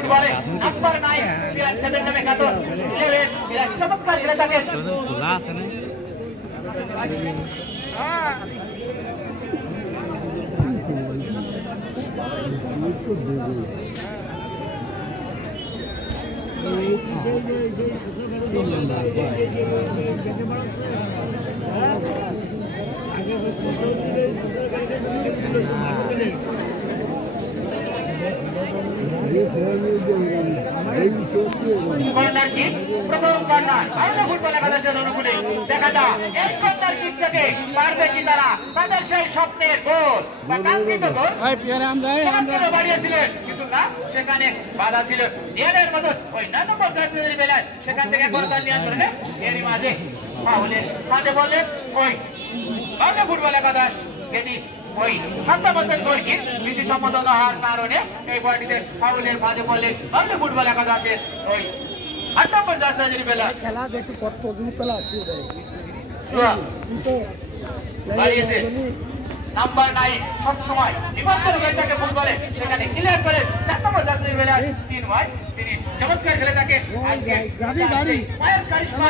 number 9 বিরাট seven নামে খ্যাত 11 বিরাট চমৎকার খেলে থাকে খোলা আছে না কর্নার কিক প্রথম কর্নার আইনা ফুটবল একাদশের অনুকূলে দেখা যাক এই কর্নার কিক থেকে পারবে কি তারা তাদের সেই স্বপ্নের গোল বা কাঙ্ক্ষিত গোল আমরা বাড়িয়েছিলেন কিন্তু না সেখানে বাধা ছিল ডিএনের মতো ওই 9 নম্বর জার্সির বেলায় সেখান থেকে গোলটা নিয়ে আসলে এরই মাঝে ফাউলের সাথে বললেন ওই আইনা ফুটবল একাদশ যেটি ওই 7% গোল কিক নীতি সম্মত না হওয়ার কারণে এই বলটিতে ফাউলের মাঝে বলে আইনা ফুটবল একাদশের ওই 8 নম্বর জার্সির বেলায় খেলা দেখতে কত পর্যন্ত আসছে বাড়িয়েছে নাম্বার 9 সব সময় বিপক্ষের গোলটাকে ফুটবলে সেখানে ক্লিয়ার করে 4 নম্বর জার্সির বেলায় 3 ভাই তিনি চমৎকার খেলে থাকে গাড়ি পায়ের কারিশমা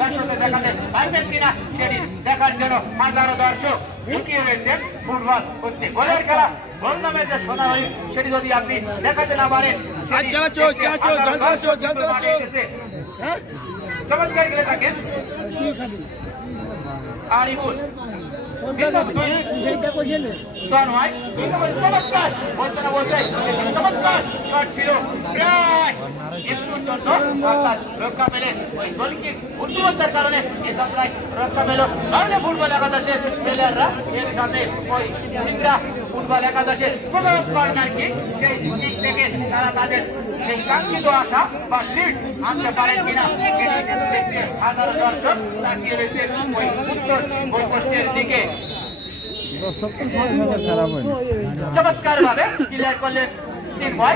দর্শকদের দেখাতে পারবেন কিনা সেটি দেখার জন্য হাজারো দর্শক ঝুঁকিয়ে রয়েছেন ফুটবল হচ্ছে গোলের খেলা গোল নামের যে সোনালী সেটি যদি আপনি দেখাতে না পারেন চমৎকার খেলে থাকেন আরিফুল রক্ষা পেলে ওই গোলকে বুদ্ধিমত্তার কারণে রক্ষা পেল তাহলে ফুটবল একাদশের প্লেয়াররা এর সাথে ওই ফুটবল একাদশের কোন কর্নার কিক সেই কিক থেকে তারা তাদের সেই কাঙ্ক্ষিত আশা বা লিড আনতে পারেন কিনা সাধারণ দর্শক তাকিয়ে রয়েছে ওই উত্তর গোলপোস্টের দিকে চমৎকার ভাবে ক্লিয়ার করলেন 3 ভাই